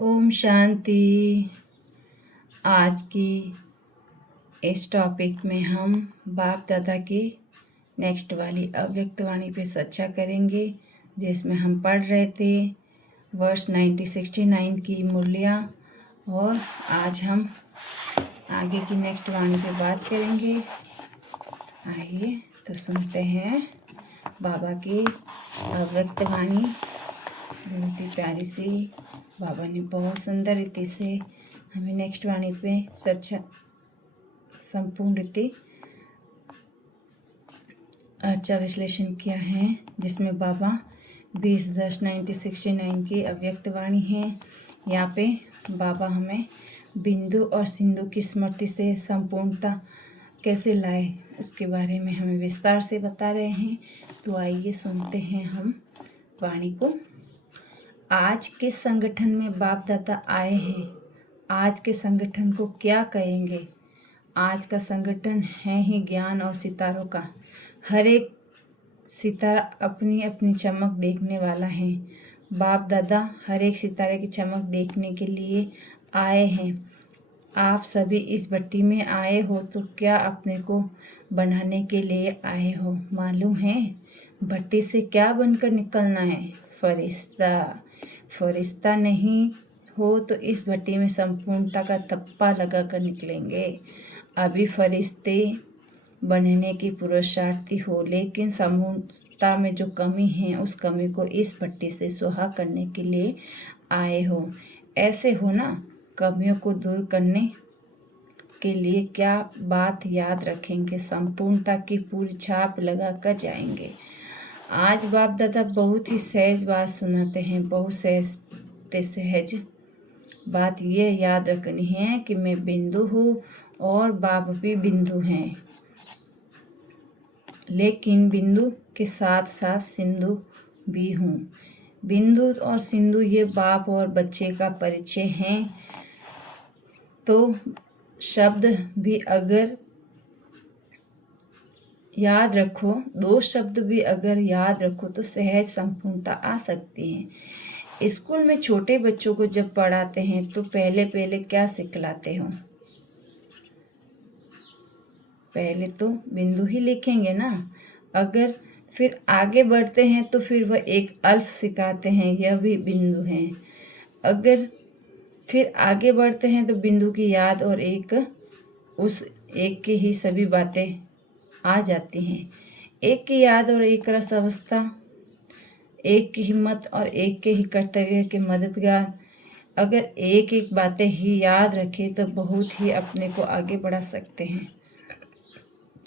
ओम शांति। आज की इस टॉपिक में हम बाप दादा की नेक्स्ट वाली अव्यक्त वाणी पे चर्चा करेंगे, जिसमें हम पढ़ रहे थे वर्ष 1969 की मुरलियाँ। और आज हम आगे की नेक्स्ट वाणी पे बात करेंगे। आइए तो सुनते हैं बाबा की अव्यक्त वाणी। बहुत ही प्यारी सी बाबा ने बहुत सुंदर रीति से हमें नेक्स्ट वाणी पे चर्चा संपूर्ण रीति अर्चा विश्लेषण किया है, जिसमें बाबा 20-10-1969 की अव्यक्त वाणी है। यहाँ पे बाबा हमें बिंदु और सिंधु की स्मृति से संपूर्णता कैसे लाए उसके बारे में हमें विस्तार से बता रहे हैं। तो आइए सुनते हैं हम वाणी को। आज के संगठन में बाप दादा आए हैं। आज के संगठन को क्या कहेंगे? आज का संगठन है ही ज्ञान और सितारों का। हर एक सितारा अपनी अपनी चमक देखने वाला है। बाप दादा हर एक सितारे की चमक देखने के लिए आए हैं। आप सभी इस भट्टी में आए हो तो क्या अपने को बनाने के लिए आए हो? मालूम है भट्टी से क्या बनकर निकलना है? फरिश्ता। फरिश्ता नहीं हो तो इस भट्टी में संपूर्णता का थप्पा लगा कर निकलेंगे। अभी फरिश्ते बनने की पुरुषार्थी हो, लेकिन संपूर्णता में जो कमी है उस कमी को इस भट्टी से सुहा करने के लिए आए हो। ऐसे हो ना, कमियों को दूर करने के लिए क्या बात याद रखेंगे? संपूर्णता की पूरी छाप लगा कर जाएंगे। आज बाप दादा बहुत ही सहज बात सुनाते हैं। बहुत सहज बात ये याद रखनी है कि मैं बिंदु हूँ और बाप भी बिंदु हैं, लेकिन बिंदु के साथ साथ सिंधु भी हूँ। बिंदु और सिंधु ये बाप और बच्चे का परिचय हैं। तो शब्द भी अगर याद रखो, दो शब्द भी अगर याद रखो तो सहज संपूर्णता आ सकती है। स्कूल में छोटे बच्चों को जब पढ़ाते हैं तो पहले क्या सिखलाते हो? पहले तो बिंदु ही लिखेंगे ना। अगर फिर आगे बढ़ते हैं तो फिर वह एक अल्फ सिखाते हैं, यह भी बिंदु है। अगर फिर आगे बढ़ते हैं तो बिंदु की याद और उस एक की ही सभी बातें आ जाती हैं। एक की याद और एक रस अवस्था, एक की हिम्मत और एक के ही कर्तव्य के मददगार। अगर एक एक बातें ही याद रखें तो बहुत ही अपने को आगे बढ़ा सकते हैं।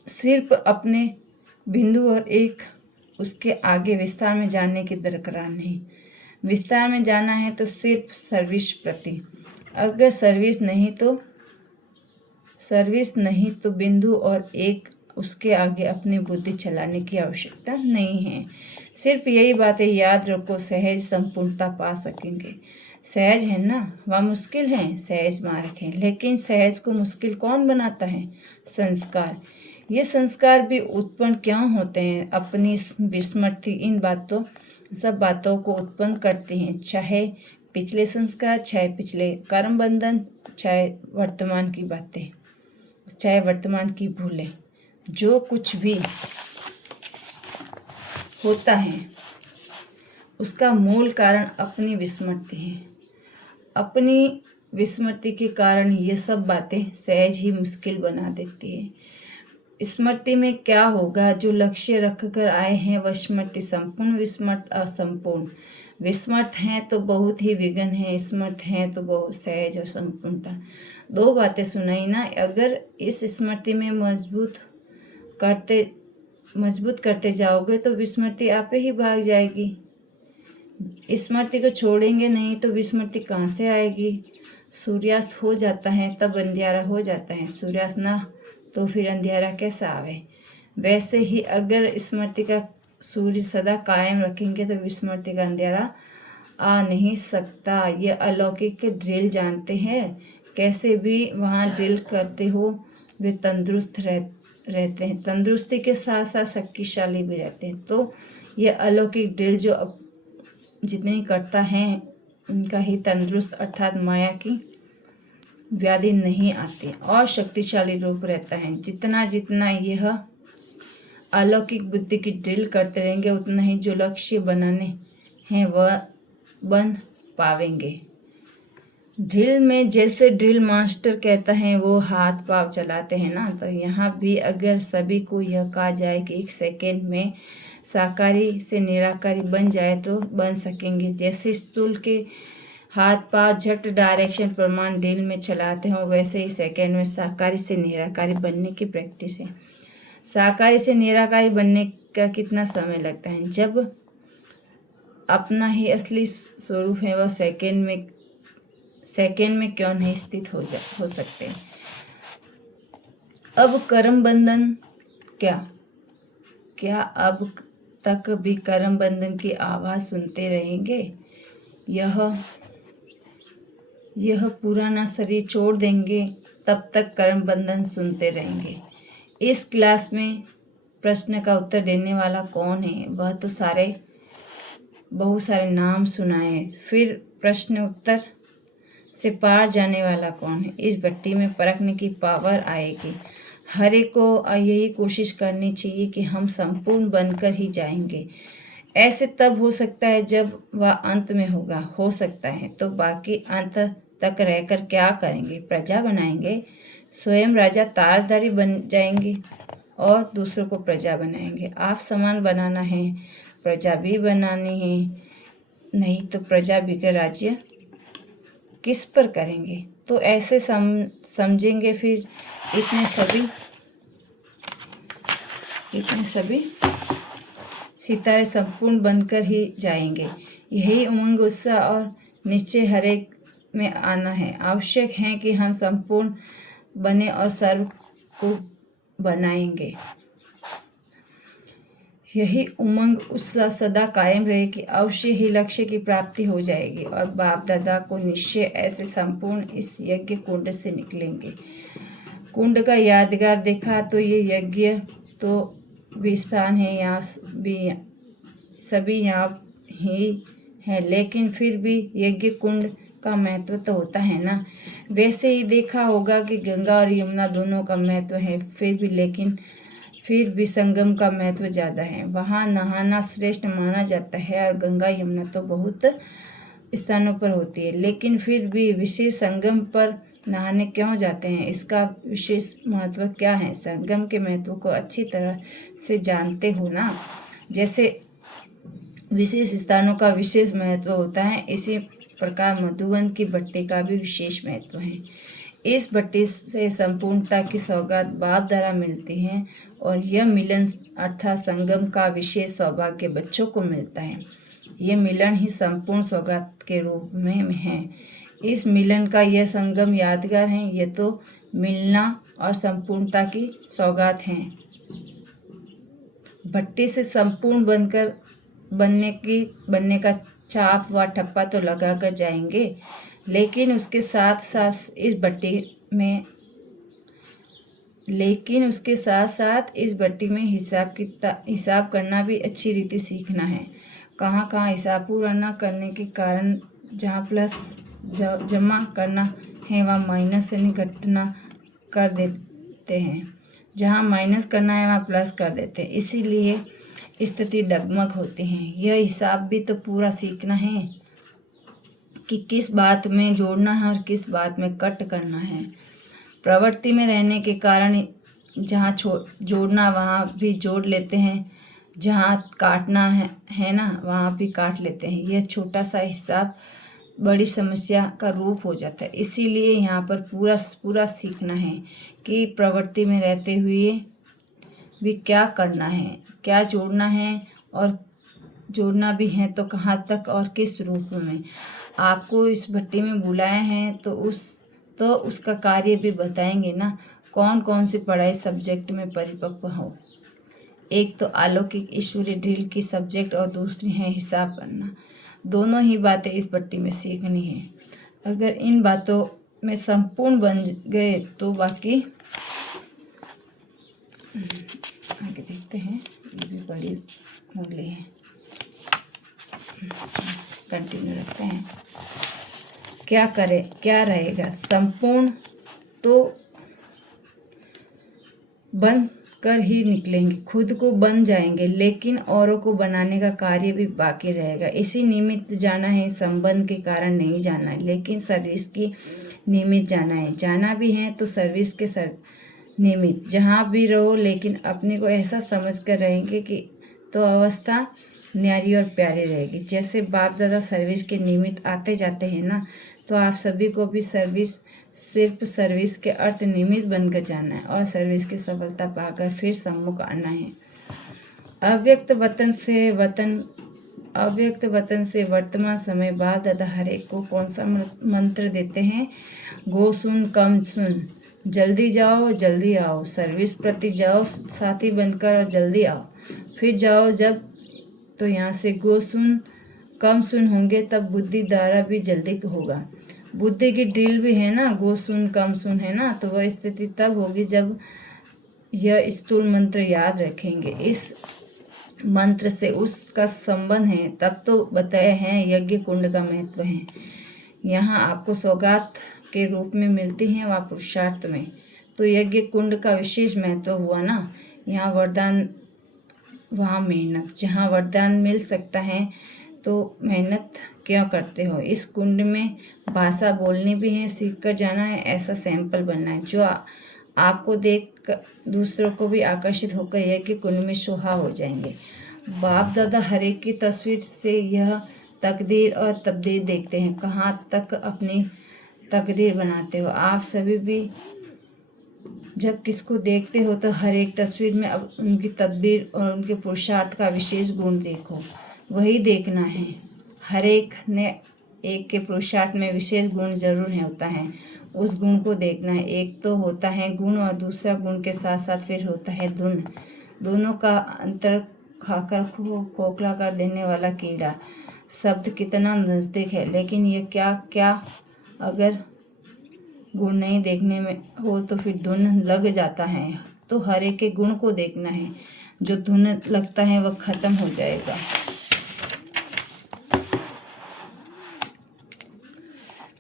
सिर्फ अपने बिंदु और एक उसके आगे विस्तार में जाने की दरकार नहीं। विस्तार में जाना है तो सिर्फ सर्विस प्रति। अगर सर्विस नहीं तो बिंदु और एक उसके आगे अपनी बुद्धि चलाने की आवश्यकता नहीं है। सिर्फ यही बातें याद रखो, सहज संपूर्णता पा सकेंगे। सहज है ना, वह मुश्किल है, सहज मार्ग है, लेकिन सहज को मुश्किल कौन बनाता है? संस्कार। ये संस्कार भी उत्पन्न क्यों होते हैं? अपनी विस्मृति इन सब बातों को उत्पन्न करती हैं, चाहे पिछले संस्कार, चाहे पिछले कर्म बंधन, चाहे वर्तमान की बातें, चाहे वर्तमान की भूलें। जो कुछ भी होता है उसका मूल कारण अपनी विस्मृति है। अपनी विस्मृति के कारण ये सब बातें सहज ही मुश्किल बना देती है। स्मृति में क्या होगा? जो लक्ष्य रखकर आए हैं वह स्मृति संपूर्ण, विस्मृत असंपूर्ण। विस्मृत हैं तो बहुत ही विघ्न है, स्मृत हैं तो बहुत सहज और संपूर्णता। दो बातें सुनाई ना। अगर इस स्मृति में मजबूत करते जाओगे तो विस्मृति आपे ही भाग जाएगी। स्मृति को छोड़ेंगे नहीं तो विस्मृति कहाँ से आएगी? सूर्यास्त हो जाता है तब अंधियारा हो जाता है, सूर्यास्त ना तो फिर अंधियारा कैसा आवे? वैसे ही अगर स्मृति का सूर्य सदा कायम रखेंगे तो विस्मृति का अंधियारा आ नहीं सकता। ये अलौकिक ड्रिल जानते हैं, कैसे भी वहाँ ड्रिल करते हो वे तंदुरुस्त रहते हैं, तंदुरुस्ती के साथ साथ शक्तिशाली भी रहते हैं। तो ये अलौकिक ड्रिल जो जितनी करता है इनका ही तंदुरुस्त अर्थात माया की व्याधि नहीं आती और शक्तिशाली रूप रहता है। जितना जितना यह अलौकिक बुद्धि की ड्रिल करते रहेंगे उतना ही जो लक्ष्य बनाने हैं वह बन पावेंगे। ड्रिल में जैसे ड्रिल मास्टर कहता है वो हाथ पांव चलाते हैं ना, तो यहाँ भी अगर सभी को यह कहा जाए कि 1 सेकेंड में साकारी से निराकारी बन जाए तो बन सकेंगे। जैसे स्टूल के हाथ पांव झट डायरेक्शन प्रमाण ड्रिल में चलाते हो वैसे ही सेकेंड में साकारी से निराकारी बनने की प्रैक्टिस है। साकारी से निराकारी बनने का कितना समय लगता है, जब अपना ही असली स्वरूप है वह सेकेंड में क्यों नहीं स्थित हो सकते। अब कर्म बंधन क्या अब तक भी कर्म बंधन की आवाज़ सुनते रहेंगे। यह पुराना शरीर छोड़ देंगे तब तक कर्म बंधन सुनते रहेंगे। इस क्लास में प्रश्न का उत्तर देने वाला कौन है, वह तो बहुत सारे नाम सुनाए, फिर प्रश्न उत्तर से पार जाने वाला कौन है। इस भट्टी में परखने की पावर आएगी। हर एक को यही कोशिश करनी चाहिए कि हम संपूर्ण बनकर ही जाएंगे। ऐसे तब हो सकता है जब वह अंत में होगा। हो सकता है तो बाकी अंत तक रहकर क्या करेंगे, प्रजा बनाएंगे, स्वयं राजा ताजदारी बन जाएंगे और दूसरों को प्रजा बनाएंगे। आप समान बनाना है, प्रजा भी बनानी है, नहीं तो प्रजा बिगड़ राज्य किस पर करेंगे। तो ऐसे समझेंगे फिर इतने सभी सितारे संपूर्ण बनकर ही जाएंगे। यही उमंग, उत्साह और निश्चय हर एक में आना है। आवश्यक है कि हम संपूर्ण बने और सर्व को बनाएंगे। यही उमंग उत्साह सदा कायम रहे कि अवश्य ही लक्ष्य की प्राप्ति हो जाएगी और बाप दादा को निश्चय ऐसे संपूर्ण इस यज्ञ कुंड से निकलेंगे। कुंड का यादगार देखा तो ये यज्ञ तो भी स्थान है, यहाँ भी सभी यहाँ ही है, लेकिन फिर भी यज्ञ कुंड का महत्व तो होता है ना। वैसे ही देखा होगा कि गंगा और यमुना दोनों का महत्व है, फिर भी संगम का महत्व ज़्यादा है। वहाँ नहाना श्रेष्ठ माना जाता है और गंगा यमुना तो बहुत स्थानों पर होती है, लेकिन फिर भी विशेष संगम पर नहाने क्यों जाते हैं, इसका विशेष महत्व क्या है। संगम के महत्व को अच्छी तरह से जानते हो ना। जैसे विशेष स्थानों का विशेष महत्व होता है, इसी प्रकार मधुबन की भट्टी का भी विशेष महत्व है। इस भट्टी से संपूर्णता की सौगात बाप द्वारा मिलती है और यह मिलन अर्थात संगम का विशेष सौभाग्य बच्चों को मिलता है। यह मिलन ही संपूर्ण सौगात के रूप में है। इस मिलन का यह संगम यादगार है। यह तो मिलना और संपूर्णता की सौगात है। भट्टी से संपूर्ण बनने का चाप व ठप्पा तो लगा कर जाएंगे, लेकिन उसके साथ साथ इस भट्टी में हिसाब करना भी अच्छी रीति सीखना है। कहाँ हिसाब पूरा न करने के कारण जहाँ प्लस जमा करना है वहाँ माइनस से घटना कर देते हैं, जहाँ माइनस करना है वहाँ प्लस कर देते हैं, इसीलिए स्थिति डगमग होती है। यह हिसाब भी तो पूरा सीखना है कि किस बात में जोड़ना है और किस बात में कट करना है। प्रवृत्ति में रहने के कारण जहाँ जोड़ना वहाँ भी जोड़ लेते हैं, जहाँ काटना है ना वहाँ भी काट लेते हैं। यह छोटा सा हिसाब बड़ी समस्या का रूप हो जाता है। इसीलिए यहाँ पर पूरा सीखना है कि प्रवृत्ति में रहते हुए भी क्या करना है, क्या जोड़ना है और जोड़ना भी है तो कहाँ तक और किस रूप में। आपको इस भट्टी में बुलाए हैं तो उसका कार्य भी बताएंगे ना। कौन सी पढ़ाई सब्जेक्ट में परिपक्व हो। एक तो अलौकिक ईश्वरीय ड्रिल की सब्जेक्ट और दूसरी है हिसाब करना। दोनों ही बातें इस भट्टी में सीखनी है। अगर इन बातों में संपूर्ण बन गए तो बाकी आगे देखते हैं। ये भी बड़ी मूल्य है। कंटिन्यू रखते हैं। क्या करें, क्या रहेगा? संपूर्ण तो बन कर ही निकलेंगे, खुद को बन जाएंगे, लेकिन औरों को बनाने का कार्य भी बाकी रहेगा। इसी निमित्त जाना है, संबंध के कारण नहीं जाना है, लेकिन सर्विस की निमित्त जाना है। जाना भी है तो सर्विस के निमित्त। जहाँ भी रहो लेकिन अपने को ऐसा समझ कर रहेंगे कि तो अवस्था न्यारी और प्यारी रहेगी। जैसे बाप दादा सर्विस के निमित्त आते जाते हैं ना, तो आप सभी को भी सिर्फ सर्विस के अर्थ निमित्त बनकर जाना है और सर्विस की सफलता पाकर फिर सम्मुख आना है। अव्यक्त वतन से वर्तमान समय बाप दादा हर एक को कौन सा मंत्र देते हैं? गो सुन कम सुन, जल्दी जाओ जल्दी आओ, सर्विस प्रति जाओ साथी बनकर और जल्दी आओ, फिर जाओ जब तो यहाँ से गो सुन कम सुन होंगे तब बुद्धि द्वारा भी जल्दी होगा। बुद्धि की ड्रिल भी है ना, गो सुन कम सुन है ना, तो वह स्थिति तब होगी जब यह स्थूल मंत्र याद रखेंगे। इस मंत्र से उसका संबंध है, तब तो बताए हैं यज्ञ कुंड का महत्व है। यहाँ आपको सौगात के रूप में मिलती हैं व पुरुषार्थ में, तो यज्ञ कुंड का विशेष महत्व हुआ ना। यहाँ वरदान वहाँ मेहनत, जहाँ वरदान मिल सकता है तो मेहनत क्यों करते हो? इस कुंड में भाषा बोलनी भी है, सीख कर जाना है, ऐसा सैंपल बनना है जो आपको देख दूसरों को भी आकर्षित होकर यज्ञ कुंड में सुहा हो जाएंगे। बाप दादा हर एक की तस्वीर से यह तकदीर और तब्दील देखते हैं। कहाँ तक अपनी तकदीर बनाते हो? आप सभी भी जब किसको देखते हो तो हर एक तस्वीर में अब उनकी तदबीर और उनके पुरुषार्थ का विशेष गुण देखो, वही देखना है। हर एक ने एक के पुरुषार्थ में विशेष गुण जरूर होता है, उस गुण को देखना है। एक तो होता है गुण और दूसरा गुण के साथ साथ फिर होता है धुन। दोनों का अंतर खाकर खोखला कर देने वाला कीड़ा। शब्द कितना नज़दीक है, लेकिन ये क्या अगर गुण नहीं देखने में हो तो फिर धुन लग जाता है। तो हर एक के गुण को देखना है, जो धुन लगता है वह खत्म हो जाएगा।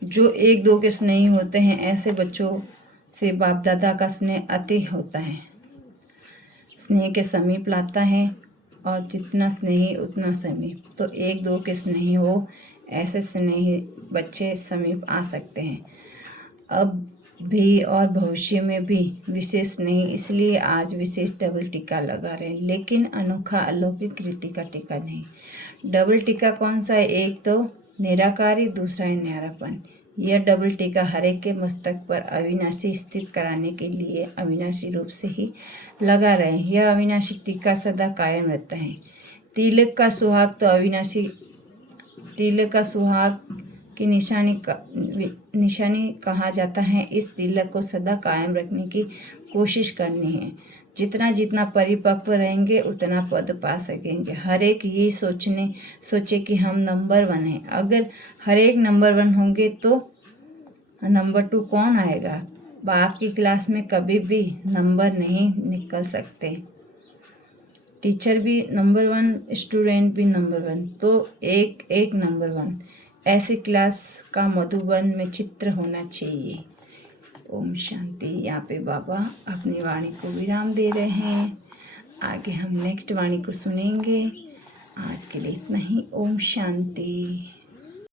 जो एक दो के स्नेही होते हैं, ऐसे बच्चों से बाप दादा का स्नेह अति होता है, स्नेह के समीप लाता है, और जितना स्नेही उतना समीप। तो एक दो के स्नेही हो, ऐसे स्नेही बच्चे समीप आ सकते हैं अब भी और भविष्य में भी विशेष नहीं। इसलिए आज विशेष डबल टीका लगा रहे हैं, लेकिन अनोखा अलौकिक रीति का टीका नहीं। डबल टीका कौन सा है? एक तो निराकारी, दूसरा है न्यारापन। यह डबल टीका हर एक के मस्तक पर अविनाशी स्थित कराने के लिए अविनाशी रूप से ही लगा रहे हैं। यह अविनाशी टीका सदा कायम रहता है। तिलक का सुहाग तो अविनाशी, तिलक का सुहाग की निशानी कहा जाता है। इस तिलक को सदा कायम रखने की कोशिश करनी है। जितना परिपक्व रहेंगे उतना पद पा सकेंगे। हर एक ये सोचे कि हम नंबर 1 हैं। अगर हर एक नंबर 1 होंगे तो नंबर 2 कौन आएगा? बाप की क्लास में कभी भी नंबर नहीं निकल सकते। टीचर भी नंबर 1, स्टूडेंट भी नंबर 1, तो एक नंबर 1। ऐसी क्लास का मधुबन में चित्र होना चाहिए। ओम शांति। यहाँ पे बाबा अपनी वाणी को विराम दे रहे हैं। आगे हम नेक्स्ट वाणी को सुनेंगे। आज के लिए इतना ही। ओम शांति।